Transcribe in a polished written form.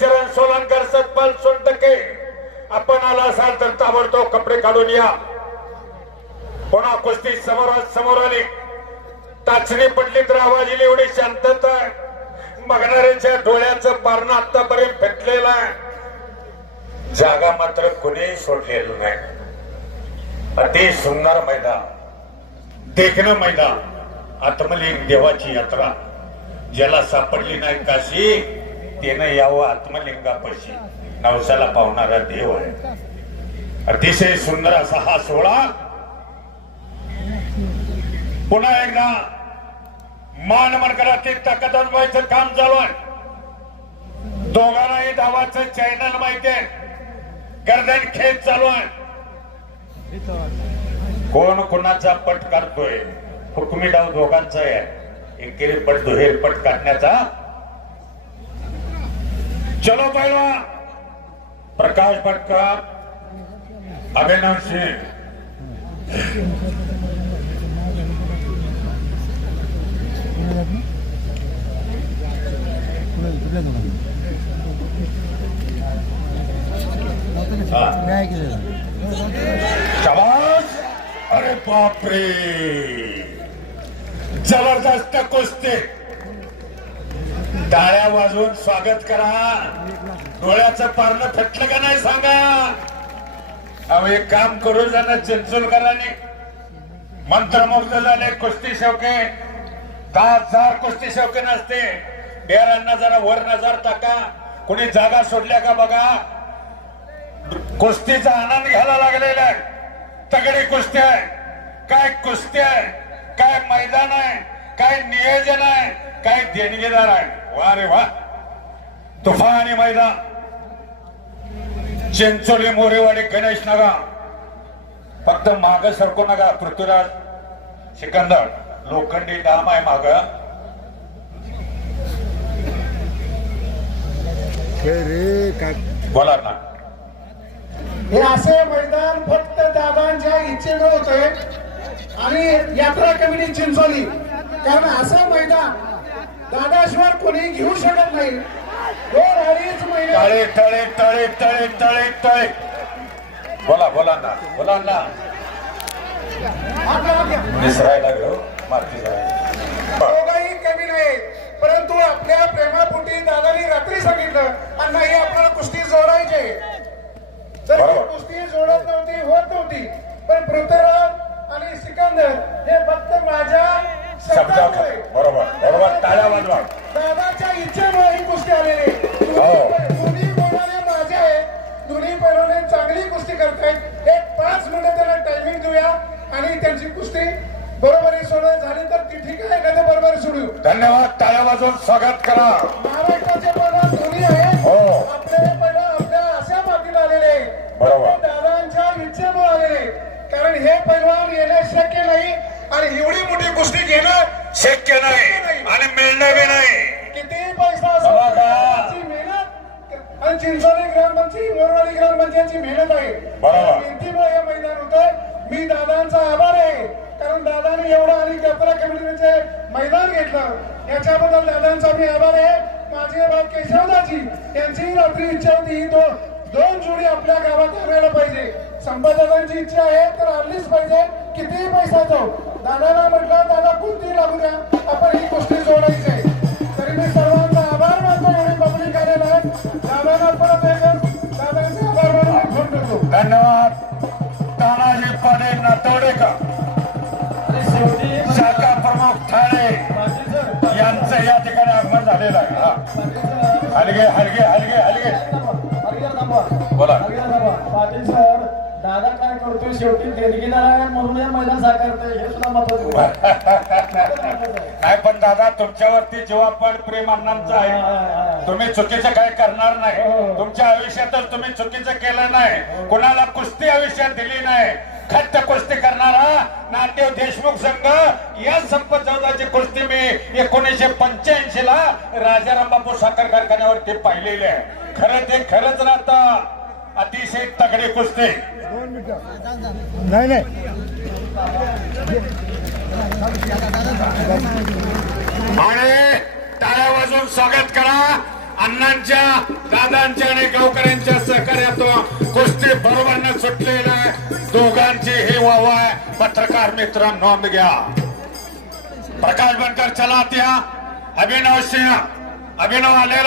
कालीचरण सोलनकर सतपाल सोनटके आपण आला असाल तर ताबडतोब कपडे काढून या. पुन्हा कुस्ती समोर आली. टाचणी पडली तर आवाज येईल एवढी शांतता बघणाऱ्यांच्या डोळ्याचं पारणं आतापर्यंत फेटलेलं आहे. जागा मात्र कुणीही सोडलेलं नाही. अति सुंदर मैदान, देखणं मैदान, आत्मलिंग देवाची यात्रा. ज्याला सापडली नाही काशी त्यानं यावं आत्मलिंगापाशी. नवसाला पावणारा देव आहे. अतिशय सुंदर असा हा सोहळा. पुन्हा एकदा मान मनकराची ताकद अजमायचं काम चालू आहे. दोघांनाही धावाचं चॅनल माहिती आहे. गर्दन खेळ चालू आहे. कोण कोणाचा पट काढतोय हुकमी डाव दोघांचा आहे. एकेरी पट दुहेरी पट काढण्याचा. चलो पहिला प्रकाश भटकर, अभिनव सिंह. शाबास. अरे बापरे, जबरदस्त कुस्ती. टाळ्या वाजवून स्वागत करा. डोळ्याचं पारणं फटलं का नाही सांगा. अहो एक काम करू जाणं चिंचोलकरांनी मंत्रमुग्ध झाले. कुस्ती शौके 10,000 कुस्ती शौकीन असते. डेरांना जरा वर नजर टाका. कोणी जागा सोडल्या का बघा. कुस्तीचा आनंद घ्यायला लागलेला आहे. तगडी कुस्ती आहे. काय कुस्ती आहे, काय मैदान आहे, काय नियोजन आहे, काय देणगीदार आहे. वा रे वा. तुफानी मैदान. चिंचोली, मोरेवाडी, गणेश नगर. फक्त माग सरकू नका. पृथ्वीराज सिकंदर लोखंडी डाम आहे माग. बोला ना. हे असे मैदान फक्त दादांच्या इच्छेने होते आणि यात्रा कमिटी चिंचोली. कारण असं मैदान दादाशिवाय कोणी घेऊ शकत नाही. 2-2.5 महिने. तळे तळे तळे तळे तळे तळे. बोला बोला ना, बोला ना. निसरायला लागलो मारती. दोघंही कमी नाही, परंतु आपल्या प्रेमापोटी दादानी रात्री सांगितलं आणि नाही आपल्याला कुस्ती जोडायचे. तर ही कुस्ती जोडत नव्हती, होत नव्हती. पण पृथ्वीराज आणि सिकंदर हे फक्त माझ्या शब्दामुळे. बरोबर बरोबर. टाळ्या वाजवा. दादाच्या इच्छेमुळे ही कुस्ती आलेली. दोन्ही बोलाने माझे आहे. दोन्ही पैलवान चांगली कुस्ती करतायत. एक 5 मिनिटं त्यांना टायमिंग देऊया आणि त्यांची कुस्ती बरोबरी सोडत झाली तर ती ठीक आहे, नाही तर बरोबरी सोडू. धन्यवाद. टाळ्या वाजवून स्वागत करा. महाराष्ट्राचे पैलवान दोन्ही आहेत. हो. आपले पैलवान आपल्या अशा मातीत आलेले बरोबर. दादांच्या इच्छेमुळे आलेले. कारण हे पैलवान येणे शक्य नाही आणि एवढी मोठी कुस्ती घेणं शक्य नाही आणि मिळणं बी नाही. किती पैसा असेल मेहनत आणि चिंचोली ग्रामपंचायत, मोरवाडी ग्रामपंचायतची मेहनत आहे. बरोबर. मेहनतीमुळे हे मैदान होतं. मी दादांचा आभार आहे. कारण दादाने एवढं आणि यात्रा कमिटीचे मैदान घेतलं याच्याबद्दल दादांचा मी आभार आहे. माझे बाब केशवदाजी यांची रात्री इच्छा होती ही दोन जोडी आपल्या गावात आणायला पाहिजे. संपदादांची इच्छा आहे तर आणलीच पाहिजे. कितीही पैसा जाऊ. दादाला म्हटलं दादा कोणती लागू द्या, आपण ही गोष्टी जोडायची आहे. तरी मी सर्वांचा आभार मानतो. एवढी पब्लिक आलेला आहे. दादाला परत एकच दादांचे आभार मानून मी फोन करतो. धन्यवाद. तानाजी पाटील नातवडेकर, शाखा प्रमुख ठाणे यांचं या ठिकाणी आगमन झालेलं आहे. हलगे हलगे हलगे हलगे. बोला. पाटील सर, दादा काय करतोय शेवटी देणगीदार आहे म्हणून हे मैदान साकारतोय हे सुद्धा महत्वाचं नाही. पण दादा तुमच्यावरती जीवापाड प्रेम अण्णांचं आहे. तुम्ही चुकीचं काय करणार नाही. तुमच्या आयुष्यातच तुम्ही चुकीचं केलं नाही. कोणाला कुस्ती आयुष्यात दिली नाही. खट्ट कुस्ती करणारा नाट्य देशमुख संघ या संपत जाऊची कुस्ती मी 1985 ला राजाराम बापू साखर कारखान्यावरती पाहिलेली आहे. खरं ते खरंच राहतं. अतिशय तगडी कुस्ती. नाही आणि टाळ्या वाजवून स्वागत करा. अण्णांच्या दादांच्या आणि गावकऱ्यांच्या सहकार्यातून कुस्ती बरोबर सुटलेला आहे दोघांची ही वाव आहे पत्रकार मित्र नोंद घ्या प्रकाश बनकर चला त्या अभिनव सिंह अभिनव आलेला